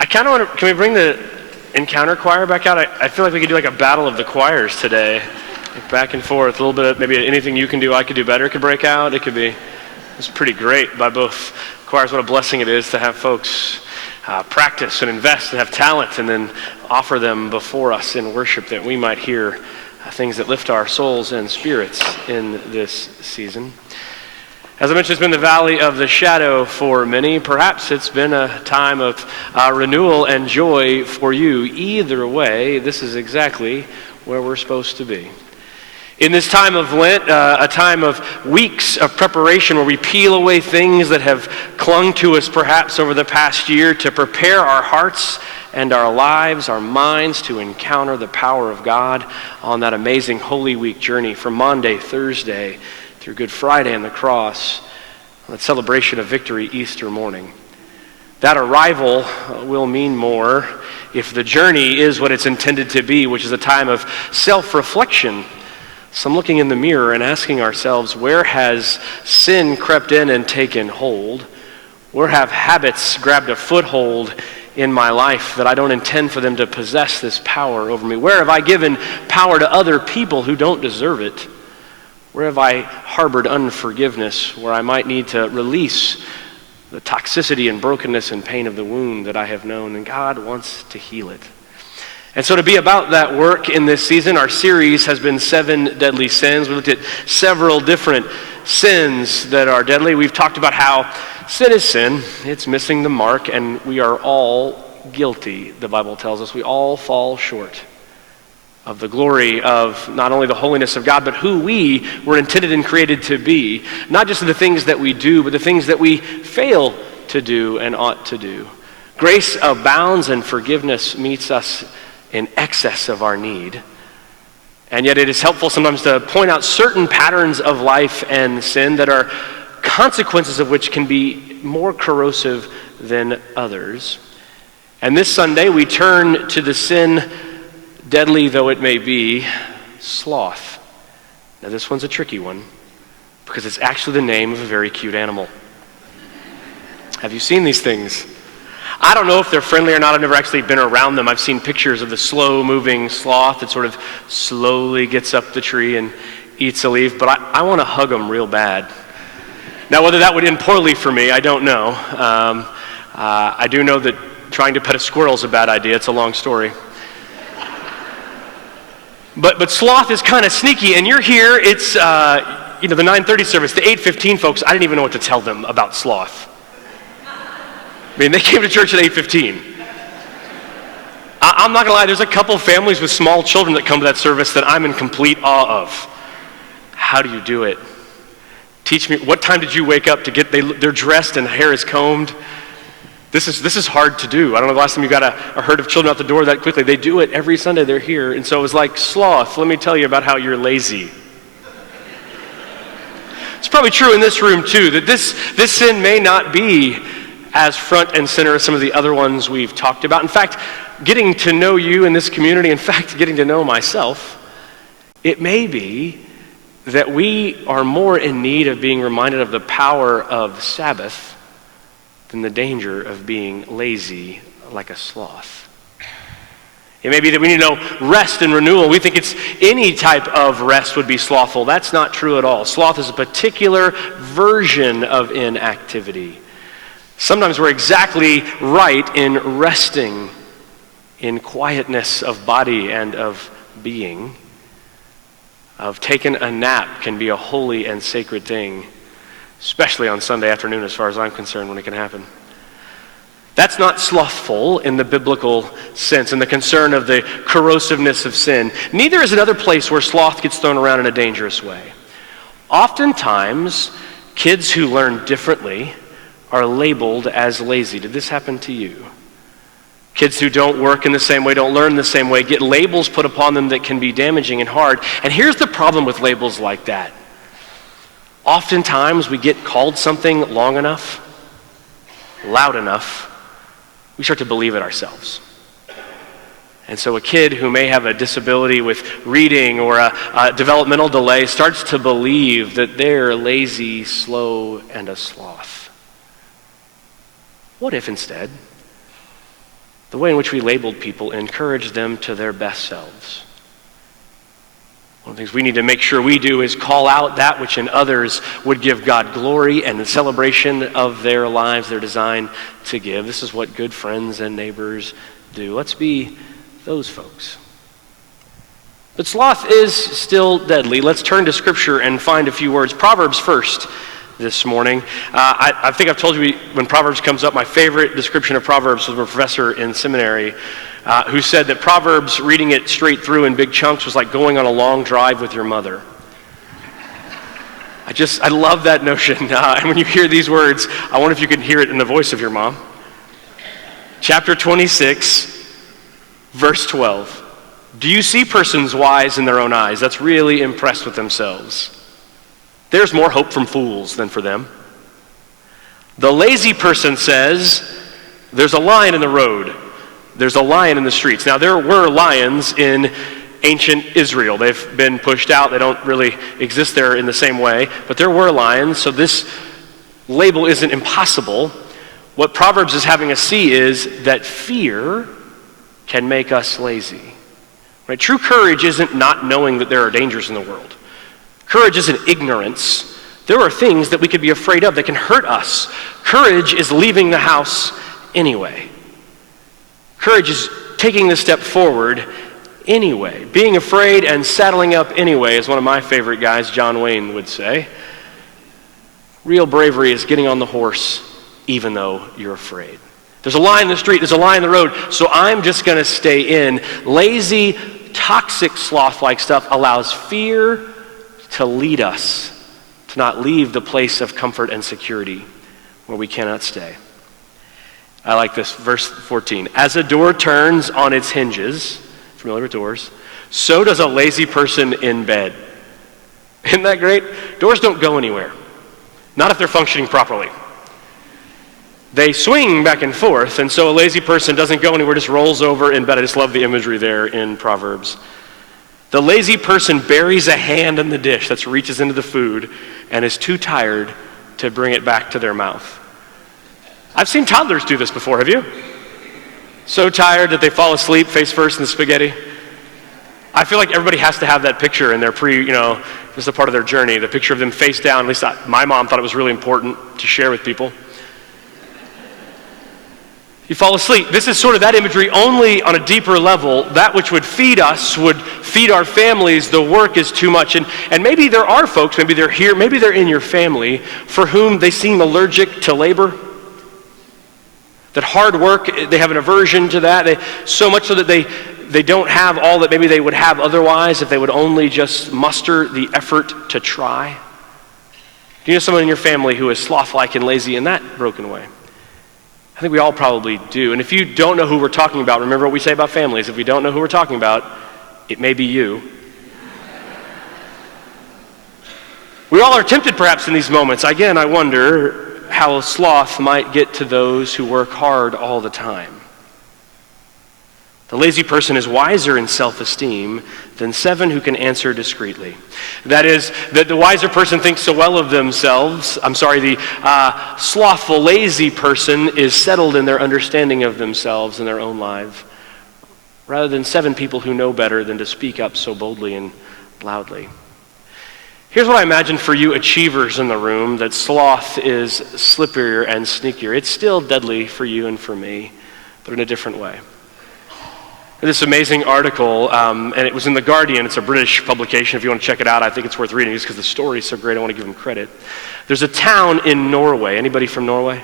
I kind of want to, can we bring the encounter choir back out? I feel like we could do like a battle of the choirs today. Like back and forth, a little bit of maybe anything you can do, I could do better could break out. It's pretty great by both choirs. What a blessing it is to have folks practice and invest and have talent and then offer them before us in worship that we might hear things that lift our souls and spirits in this season. As I mentioned, it's been the valley of the shadow for many. Perhaps it's been a time of renewal and joy for you. Either way, this is exactly where we're supposed to be. In this time of Lent, a time of weeks of preparation where we peel away things that have clung to us perhaps over the past year to prepare our hearts and our lives, our minds to encounter the power of God on that amazing Holy Week journey from Maundy, Thursday, through Good Friday and the cross, that celebration of victory Easter morning. That arrival will mean more if the journey is what it's intended to be, which is a time of self-reflection, some looking in the mirror and asking ourselves, where has sin crept in and taken hold? Where have habits grabbed a foothold in my life that I don't intend for them to possess this power over me? Where have I given power to other people who don't deserve it? Where have I harbored unforgiveness where I might need to release the toxicity and brokenness and pain of the wound that I have known? And God wants to heal it. And so to be about that work in this season, our series has been 7 Deadly Sins. We looked at several different sins that are deadly. We've talked about how sin is sin. It's missing the mark, and we are all guilty, the Bible tells us. We all fall short of the glory of not only the holiness of God, but who we were intended and created to be. Not just the things that we do, but the things that we fail to do and ought to do. Grace abounds and forgiveness meets us in excess of our need. And yet it is helpful sometimes to point out certain patterns of life and sin that are consequences of which can be more corrosive than others. And this Sunday we turn to the sin, deadly though it may be, sloth. Now this one's a tricky one because it's actually the name of a very cute animal. Have you seen these things? I don't know if they're friendly or not. I've never actually been around them. I've seen pictures of the slow-moving sloth that sort of slowly gets up the tree and eats a leaf, but I want to hug them real bad. Now, whether that would end poorly for me, I don't know. I do know that trying to pet a squirrel is a bad idea. It's a long story. But sloth is kind of sneaky, and you're here. It's the 9:30 service, the 8:15 folks. I didn't even know what to tell them about sloth. I mean, they came to church at 8:15. I'm not gonna lie, there's a couple families with small children that come to that service that I'm in complete awe of. How do you do it? Teach me, what time did you wake up to get, they're dressed and hair is combed? This is hard to do. I don't know the last time you got a herd of children out the door that quickly. They do it every Sunday, they're here. And so it was like, sloth, let me tell you about how you're lazy. It's probably true in this room too, that this sin may not be as front and center as some of the other ones we've talked about. In fact, getting to know you in this community, in fact, getting to know myself, it may be that we are more in need of being reminded of the power of Sabbath than the danger of being lazy like a sloth. It may be that we need to know rest and renewal. We think it's any type of rest would be slothful. That's not true at all. Sloth is a particular version of inactivity. Sometimes we're exactly right in resting in quietness of body and of being. Of taking a nap can be a holy and sacred thing, especially on Sunday afternoon as far as I'm concerned when it can happen. That's not slothful in the biblical sense, in the concern of the corrosiveness of sin. Neither is another place where sloth gets thrown around in a dangerous way. Oftentimes, kids who learn differently are labeled as lazy. Did this happen to you? Kids who don't work in the same way, don't learn the same way, get labels put upon them that can be damaging and hard. And here's the problem with labels like that. Oftentimes we get called something long enough, loud enough, we start to believe it ourselves. And so a kid who may have a disability with reading or a developmental delay starts to believe that they're lazy, slow, and a sloth. What if instead The way in which we labeled people encouraged them to their best selves. One of the things we need to make sure we do is call out that which in others would give God glory and the celebration of their lives they're designed to give. This is what good friends and neighbors do. Let's be those folks. But sloth is still deadly. Let's turn to Scripture and find a few words. Proverbs first this morning. I think I've told you when Proverbs comes up, my favorite description of Proverbs was from a professor in seminary who said that Proverbs, reading it straight through in big chunks, was like going on a long drive with your mother. I love that notion. And when you hear these words, I wonder if you can hear it in the voice of your mom. Chapter 26, verse 12. Do you see persons wise in their own eyes? That's really impressed with themselves. There's more hope from fools than for them. The lazy person says, there's a lion in the road. There's a lion in the streets. Now, there were lions in ancient Israel. They've been pushed out. They don't really exist there in the same way. But there were lions, so this label isn't impossible. What Proverbs is having us see is that fear can make us lazy. Right? True courage isn't not knowing that there are dangers in the world. Courage isn't ignorance. There are things that we could be afraid of that can hurt us. Courage is leaving the house anyway. Courage is taking the step forward anyway. Being afraid and saddling up anyway, as one of my favorite guys, John Wayne, would say. Real bravery is getting on the horse even though you're afraid. There's a lion in the street, there's a lion in the road, so I'm just going to stay in. Lazy, toxic, sloth-like stuff allows fear to lead us to not leave the place of comfort and security where we cannot stay. I like this, verse 14. As a door turns on its hinges, familiar with doors, so does a lazy person in bed. Isn't that great? Doors don't go anywhere. Not if they're functioning properly. They swing back and forth, and so a lazy person doesn't go anywhere, just rolls over in bed. I just love the imagery there in Proverbs. The lazy person buries a hand in the dish that reaches into the food and is too tired to bring it back to their mouth. I've seen toddlers do this before, have you? So tired that they fall asleep face first in the spaghetti. I feel like everybody has to have that picture in their this is a part of their journey, the picture of them face down. At least my mom thought it was really important to share with people. You fall asleep. This is sort of that imagery, only on a deeper level. That which would feed us, would feed our families. The work is too much. And maybe there are folks, maybe they're here, maybe they're in your family, for whom they seem allergic to labor. That hard work, they have an aversion to that. So much so that they don't have all that maybe they would have otherwise if they would only just muster the effort to try. Do you know someone in your family who is sloth-like and lazy in that broken way? I think we all probably do. And if you don't know who we're talking about, remember what we say about families. If we don't know who we're talking about, it may be you. We all are tempted perhaps in these moments. Again, I wonder how sloth might get to those who work hard all the time. The lazy person is wiser in self-esteem than 7 who can answer discreetly. That is, that the wiser person thinks so well of themselves. The slothful, lazy person is settled in their understanding of themselves and their own life, rather than 7 people who know better than to speak up so boldly and loudly. Here's what I imagine for you achievers in the room, that sloth is slipperier and sneakier. It's still deadly for you and for me, but in a different way. This amazing article, and it was in The Guardian. It's a British publication. If you want to check it out, I think it's worth reading just because the story is so great. I want to give them credit. There's a town in Norway. Anybody from Norway?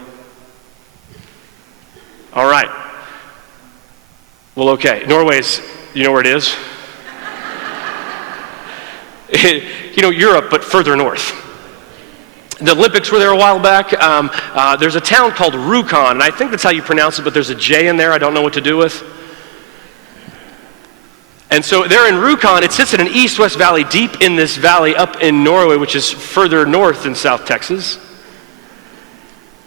All right. Well, okay. Norway's, you know where it is? Europe, but further north. The Olympics were there a while back. There's a town called Rjukan, and I think that's how you pronounce it, but there's a J in there I don't know what to do with. And so there in Rjukan, it sits in an east-west valley, deep in this valley up in Norway, which is further north than South Texas.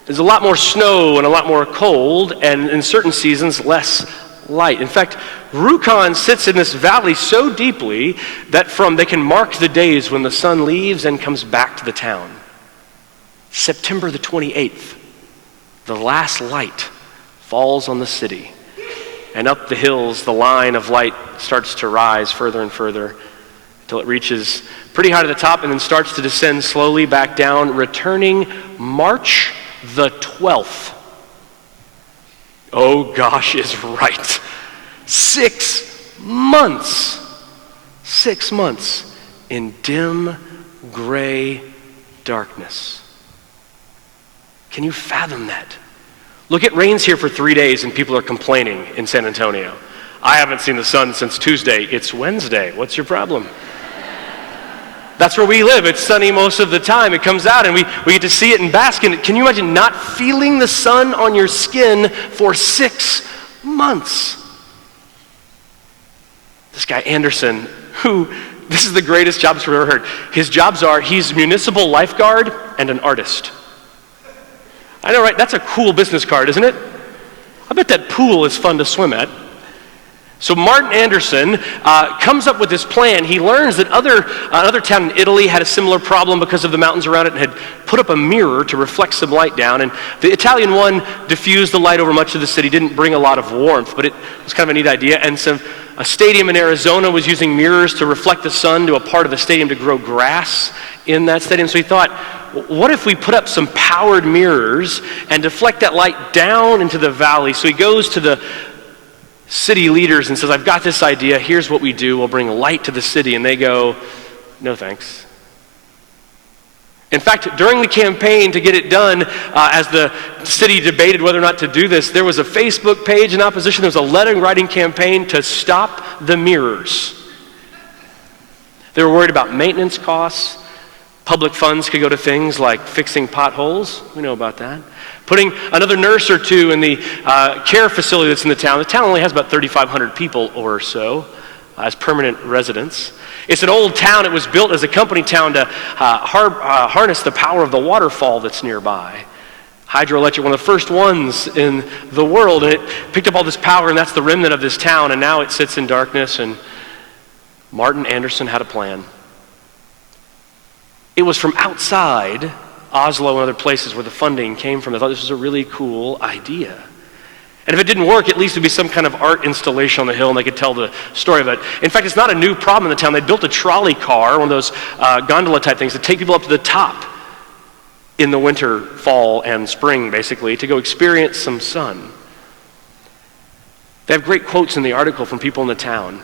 There's a lot more snow and a lot more cold, and in certain seasons, less light. In fact, Rjukan sits in this valley so deeply that they can mark the days when the sun leaves and comes back to the town. September the 28th, the last light falls on the city. And up the hills, the line of light starts to rise further and further until it reaches pretty high to the top and then starts to descend slowly back down, returning March the 12th. Oh gosh is right. 6 months. 6 months in dim, gray darkness. Can you fathom that? Look, it rains here for 3 days and people are complaining in San Antonio. I haven't seen the sun since Tuesday. It's Wednesday. What's your problem? That's where we live. It's sunny most of the time. It comes out and we get to see it and bask in it. Can you imagine not feeling the sun on your skin for 6 months? This guy Anderson, this is the greatest jobs we've ever heard. His jobs are, he's municipal lifeguard and an artist. I know, right? That's a cool business card, isn't it? I bet that pool is fun to swim at. So Martin Anderson comes up with this plan. He learns that another town in Italy had a similar problem because of the mountains around it and had put up a mirror to reflect some light down. And the Italian one diffused the light over much of the city, didn't bring a lot of warmth, but it was kind of a neat idea. And so a stadium in Arizona was using mirrors to reflect the sun to a part of the stadium to grow grass in that stadium. So he thought, what if we put up some powered mirrors and deflect that light down into the valley? So he goes to the city leaders and says, I've got this idea. Here's what we do. We'll bring light to the city. And they go, no thanks. In fact, during the campaign to get it done, as the city debated whether or not to do this, there was a Facebook page in opposition. There was a letter-writing campaign to stop the mirrors. They were worried about maintenance costs. Public funds could go to things like fixing potholes. We know about that. Putting another nurse or two in the care facility that's in the town. The town only has about 3,500 people or so as permanent residents. It's an old town. It was built as a company town to harness the power of the waterfall that's nearby. Hydroelectric, one of the first ones in the world, and it picked up all this power, and that's the remnant of this town, and now it sits in darkness, and Martin Anderson had a plan. It was from outside Oslo and other places where the funding came from. They thought this was a really cool idea. And if it didn't work, at least it would be some kind of art installation on the hill and they could tell the story of it. In fact, it's not a new problem in the town. They built a trolley car, one of those gondola type things, to take people up to the top in the winter, fall, and spring, basically, to go experience some sun. They have great quotes in the article from people in the town.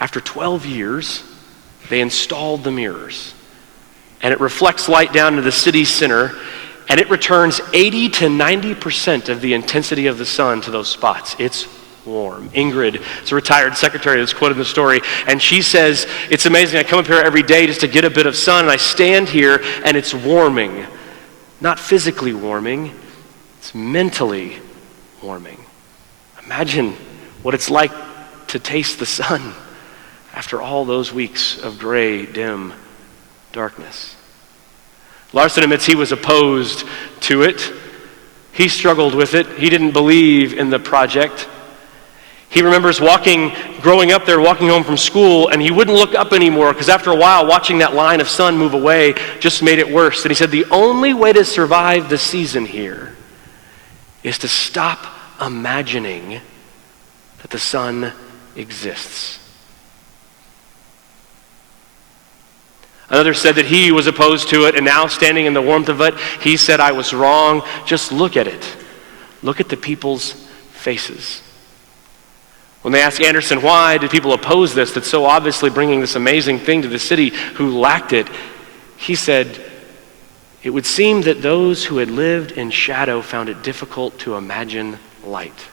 After 12 years, they installed the mirrors. And it reflects light down into the city center, and it returns 80 to 90% of the intensity of the sun to those spots. It's warm. Ingrid is a retired secretary that's quoted in the story, and she says, it's amazing, I come up here every day just to get a bit of sun, and I stand here, and it's warming. Not physically warming, it's mentally warming. Imagine what it's like to taste the sun after all those weeks of gray, dim darkness. Larson admits he was opposed to it. He struggled with it. He didn't believe in the project. He remembers growing up there, walking home from school, and he wouldn't look up anymore because after a while, watching that line of sun move away just made it worse. And he said, the only way to survive the season here is to stop imagining that the sun exists. Another said that he was opposed to it, and now standing in the warmth of it, he said, I was wrong. Just look at it. Look at the people's faces. When they asked Anderson, why did people oppose this, that's so obviously bringing this amazing thing to the city who lacked it, he said, it would seem that those who had lived in shadow found it difficult to imagine light.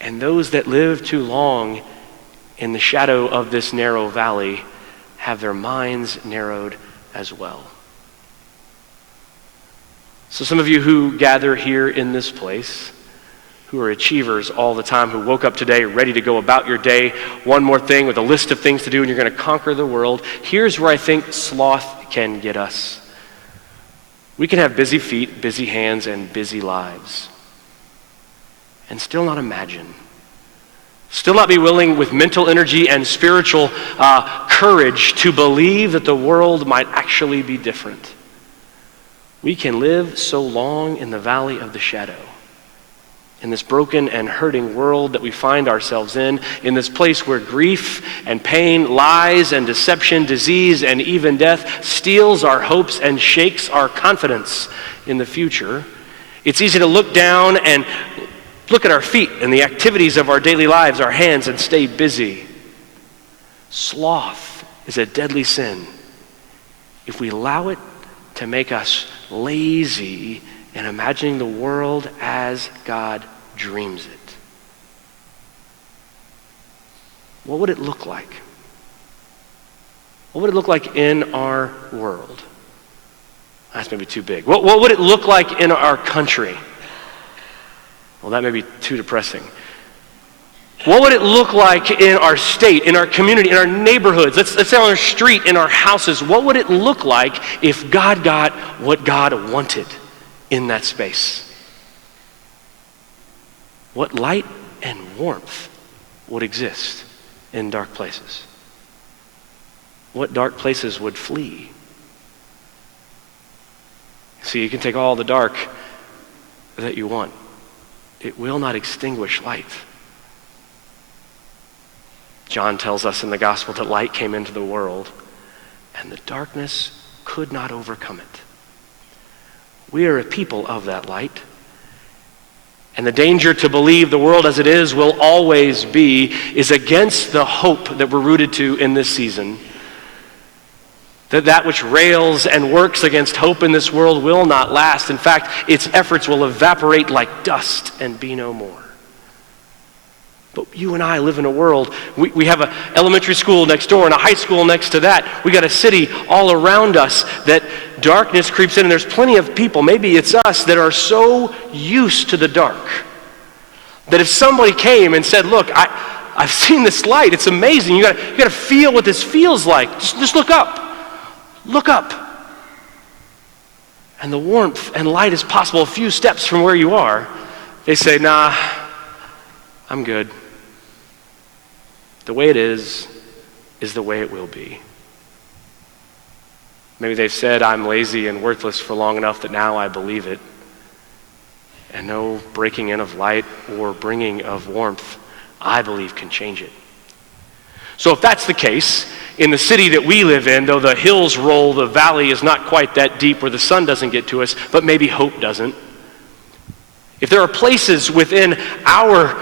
And those that lived too long in the shadow of this narrow valley have their minds narrowed as well. So some of you who gather here in this place, who are achievers all the time, who woke up today ready to go about your day, one more thing with a list of things to do, and you're going to conquer the world, here's where I think sloth can get us. We can have busy feet, busy hands, and busy lives, and still not imagine. Still not be willing with mental energy and spiritual courage to believe that the world might actually be different. We can live so long in the valley of the shadow in this broken and hurting world that we find ourselves in this place where grief and pain, lies and deception, disease and even death steals our hopes and shakes our confidence in the future, it's easy to look down and look at our feet and the activities of our daily lives, our hands, and stay busy. Sloth is a deadly sin if we allow it to make us lazy in imagining the world as God dreams it. What would it look like? What would it look like in our world? That's maybe too big. What would it look like in our country? Well, that may be too depressing. What would it look like in our state, in our community, in our neighborhoods? Let's say on our street, in our houses. What would it look like if God got what God wanted in that space? What light and warmth would exist in dark places? What dark places would flee? See, you can take all the dark that you want. It will not extinguish light. John tells us in the gospel that light came into the world and the darkness could not overcome it. We are a people of that light. And the danger to believe the world as it is will always be is against the hope that we're rooted to in this season. That which rails and works against hope in this world will not last. In fact, its efforts will evaporate like dust and be no more. But you and I live in a world, we have an elementary school next door and a high school next to that. We got a city all around us that darkness creeps in, and there's plenty of people, maybe it's us, that are so used to the dark that if somebody came and said, look, I've seen this light, it's amazing, you got to feel what this feels like. Just look up. Look up. And the warmth and light is possible a few steps from where you are. They say, nah, I'm good. The way it is the way it will be. Maybe they've said I'm lazy and worthless for long enough that now I believe it. And no breaking in of light or bringing of warmth, I believe, can change it. So if that's the case, in the city that we live in, though the hills roll, the valley is not quite that deep where the sun doesn't get to us, but maybe hope doesn't. If there are places within our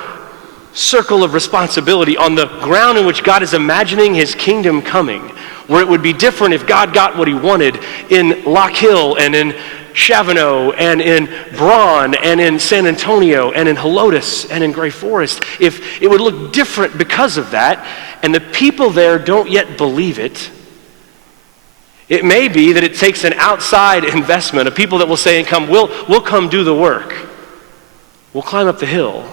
circle of responsibility on the ground in which God is imagining his kingdom coming, where it would be different if God got what he wanted in Lock Hill and in Chavano and in Braun and in San Antonio and in Helotes and in Gray Forest, if it would look different because of that, and the people there don't yet believe it, it may be that it takes an outside investment, of people that will say and come, we'll come do the work. We'll climb up the hill.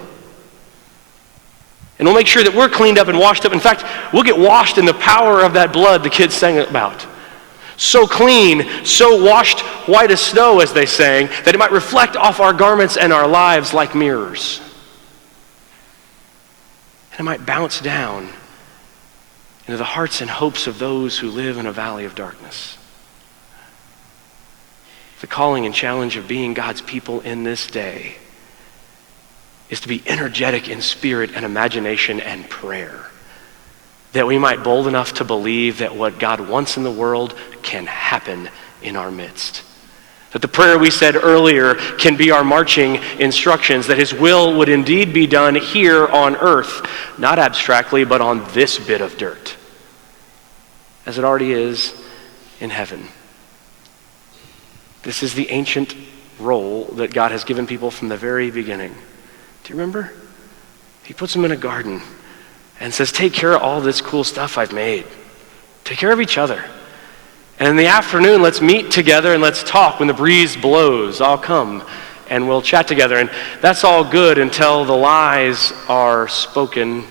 And we'll make sure that we're cleaned up and washed up. In fact, we'll get washed in the power of that blood the kids sang about. So clean, so washed white as snow, as they sang, that it might reflect off our garments and our lives like mirrors. And it might bounce down into the hearts and hopes of those who live in a valley of darkness. The calling and challenge of being God's people in this day is to be energetic in spirit and imagination and prayer, that we might bold enough to believe that what God wants in the world can happen in our midst. That the prayer we said earlier can be our marching instructions, that his will would indeed be done here on earth, not abstractly, but on this bit of dirt, as it already is in heaven. This is the ancient role that God has given people from the very beginning. Do you remember? He puts them in a garden and says, take care of all this cool stuff I've made. Take care of each other. And in the afternoon, let's meet together and let's talk. When the breeze blows, I'll come and we'll chat together. And that's all good until the lies are spoken,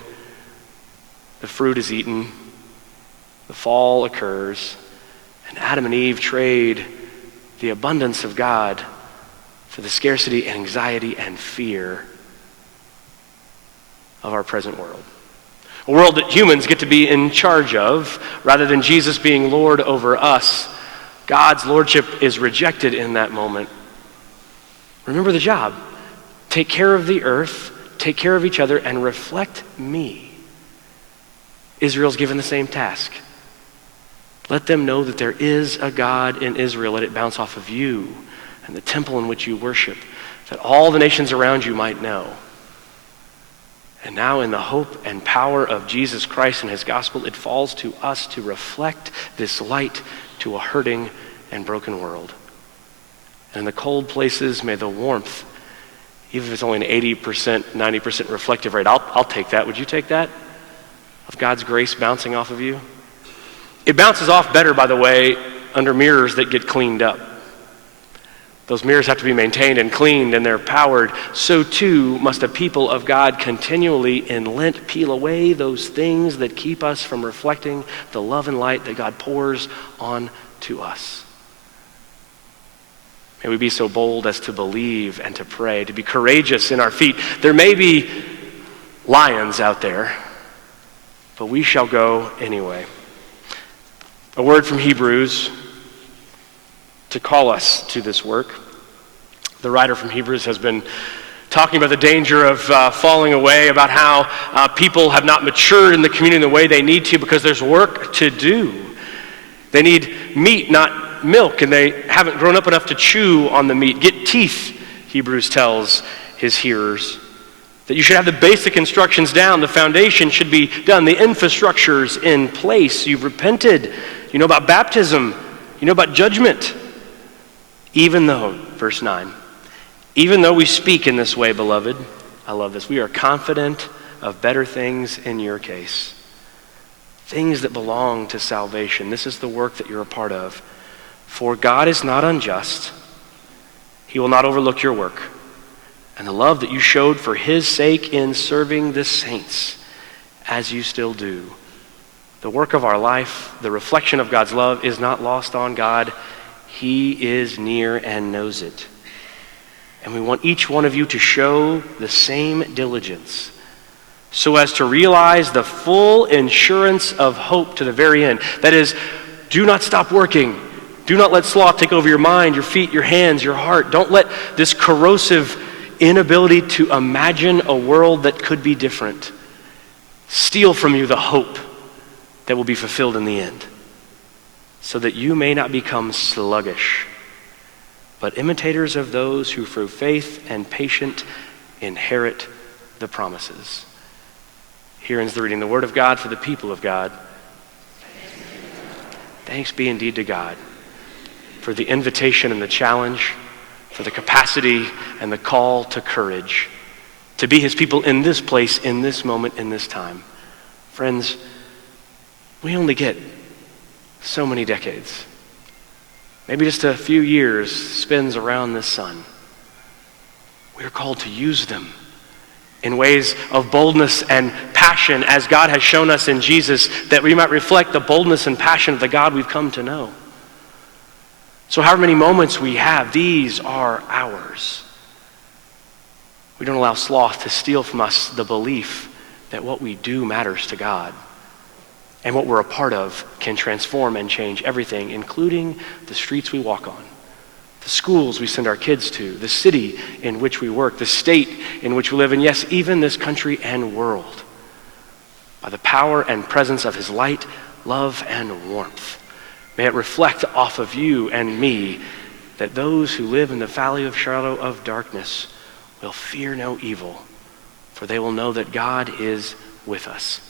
the fruit is eaten, the fall occurs, and Adam and Eve trade the abundance of God for the scarcity and anxiety and fear of our present world. A world that humans get to be in charge of, rather than Jesus being Lord over us. God's lordship is rejected in that moment. Remember the job. Take care of the earth, take care of each other, and reflect me. Israel's given the same task. Let them know that there is a God in Israel. Let it bounce off of you and the temple in which you worship, that all the nations around you might know. And now in the hope and power of Jesus Christ and his gospel, it falls to us to reflect this light to a hurting and broken world. And in the cold places, may the warmth, even if it's only an 80%, 90% reflective rate, I'll take that. Would you take that? Of God's grace bouncing off of you? It bounces off better, by the way, under mirrors that get cleaned up. Those mirrors have to be maintained and cleaned, and they're powered. So too must a people of God continually in Lent peel away those things that keep us from reflecting the love and light that God pours on to us. May we be so bold as to believe and to pray, to be courageous in our feet. There may be lions out there, but we shall go anyway. A word from Hebrews to call us to this work. The writer from Hebrews has been talking about the danger of falling away, about how people have not matured in the community in the way they need to because there's work to do. They need meat, not milk, and they haven't grown up enough to chew on the meat. Get teeth, Hebrews tells his hearers. That you should have the basic instructions down. The foundation should be done. The infrastructure's in place. You've repented. You know about baptism. You know about judgment. Even though, verse 9, even though we speak in this way, beloved, I love this, we are confident of better things in your case. Things that belong to salvation. This is the work that you're a part of. For God is not unjust. He will not overlook your work and the love that you showed for his sake in serving the saints, as you still do. The work of our life, the reflection of God's love, is not lost on God. He is near and knows it. And we want each one of you to show the same diligence so as to realize the full insurance of hope to the very end. That is, do not stop working. Do not let sloth take over your mind, your feet, your hands, your heart. Don't let this corrosive inability to imagine a world that could be different steal from you the hope that will be fulfilled in the end, so that you may not become sluggish, but imitators of those who through faith and patience inherit the promises. Here ends the reading, the word of God for the people of God. Thanks be indeed to God for the invitation and the challenge, for the capacity and the call to courage, to be his people in this place, in this moment, in this time. Friends, we only get so many decades. Maybe just a few years spins around this sun. We are called to use them in ways of boldness and passion, as God has shown us in Jesus, that we might reflect the boldness and passion of the God we've come to know. So however many moments we have, these are ours. We don't allow sloth to steal from us the belief that what we do matters to God, and what we're a part of can transform and change everything, including the streets we walk on, the schools we send our kids to, the city in which we work, the state in which we live, and yes, even this country and world, by the power and presence of his light, love, and warmth. May it reflect off of you and me that those who live in the valley of shadow of darkness will fear no evil, for they will know that God is with us.